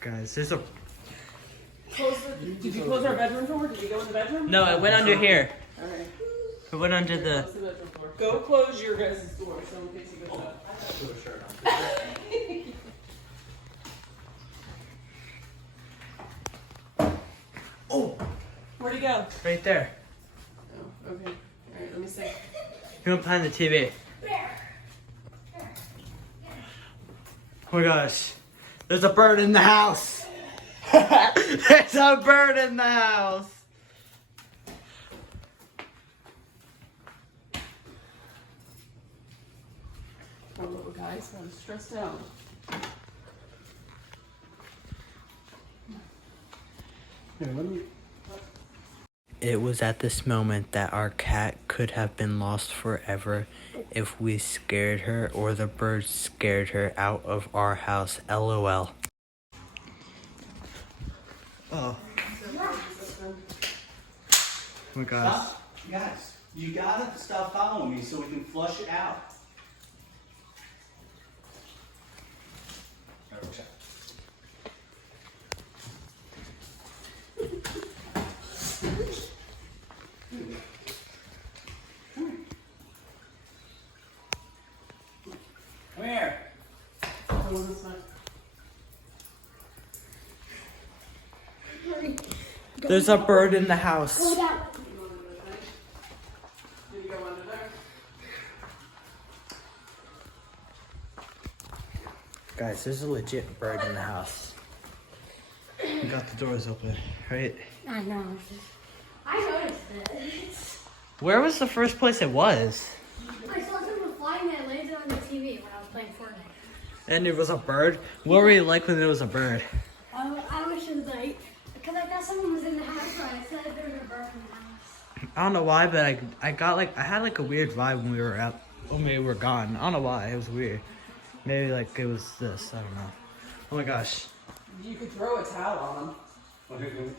Guys, there's a... Did you close our bedroom door? Did you go in the bedroom? No, it went under here. Alright. It went under the... Close the bedroom door. Go close your guys' door so in case he goes up. Oh! Where'd he go? Right there. Oh, okay. Alright, let me see. He went behind the TV. Oh my gosh. There's a bird in the house. There's a bird in the house. Poor little guys, I'm stressed out. Here, let me. It was at this moment that our cat could have been lost forever if we scared her or the birds scared her out of our house. LOL. Oh. Oh my gosh. Stop. Guys, you gotta stop following me so we can flush it out. Come here. Oh, this one. There's a bird in the house. Did you go under there? Guys, there's a legit bird in the house. We got the doors open, right? I know. I noticed it. Where was the first place it was? I saw someone flying and it landed on the TV when I was playing Fortnite. And it was a bird? What were you like when it was a bird? I wish it was like, because I thought someone was in the house, so I said there was a bird in the house. I don't know why, but I had like a weird vibe when we were gone. I don't know why, it was weird. Maybe like it was this, I don't know. Oh my gosh. You could throw a towel on him.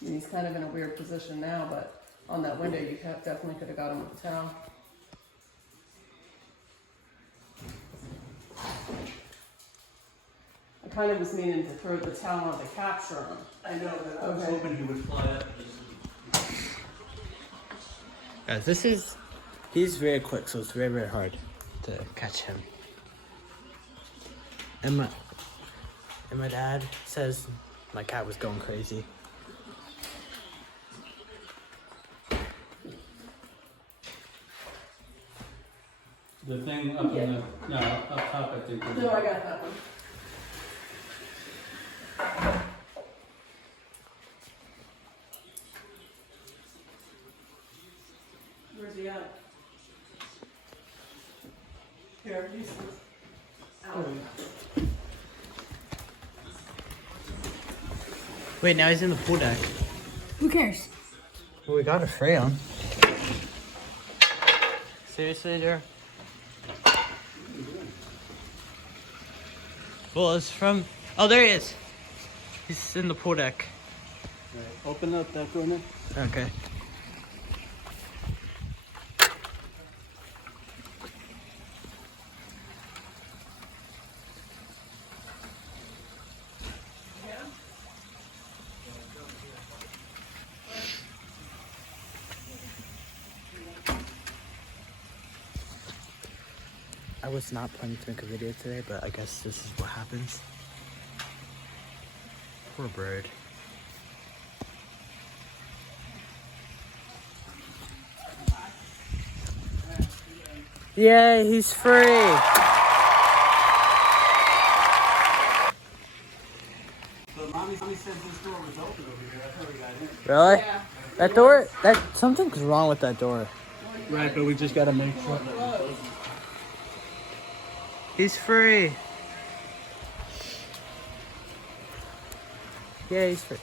He's kind of in a weird position now, but on that window you definitely could have got him with a towel. I kind of was meaning to throw the towel on to capture him. I know, but I was Okay. hoping he would fly up. Guys, he's very quick, so it's very, very hard to catch him. And my dad says my cat was going crazy. The thing up in the, no, up top, I think. No, I got that one. Where's he at? Here, use this. Ow. Wait, now he's in the pool deck. Who cares? Well, we got a Freon. Seriously, Jer? Well, it's from... Oh, there he is. He's in the pool deck. Right, open up that corner. Okay. I was not planning to make a video today, but I guess this is what happens. Poor bird. Yay, he's free! But mommy said this door was open over here. That's how we got in. Really? Yeah. That door, something's wrong with that door. Right, but we just gotta make sure. He's free. Yeah, he's free.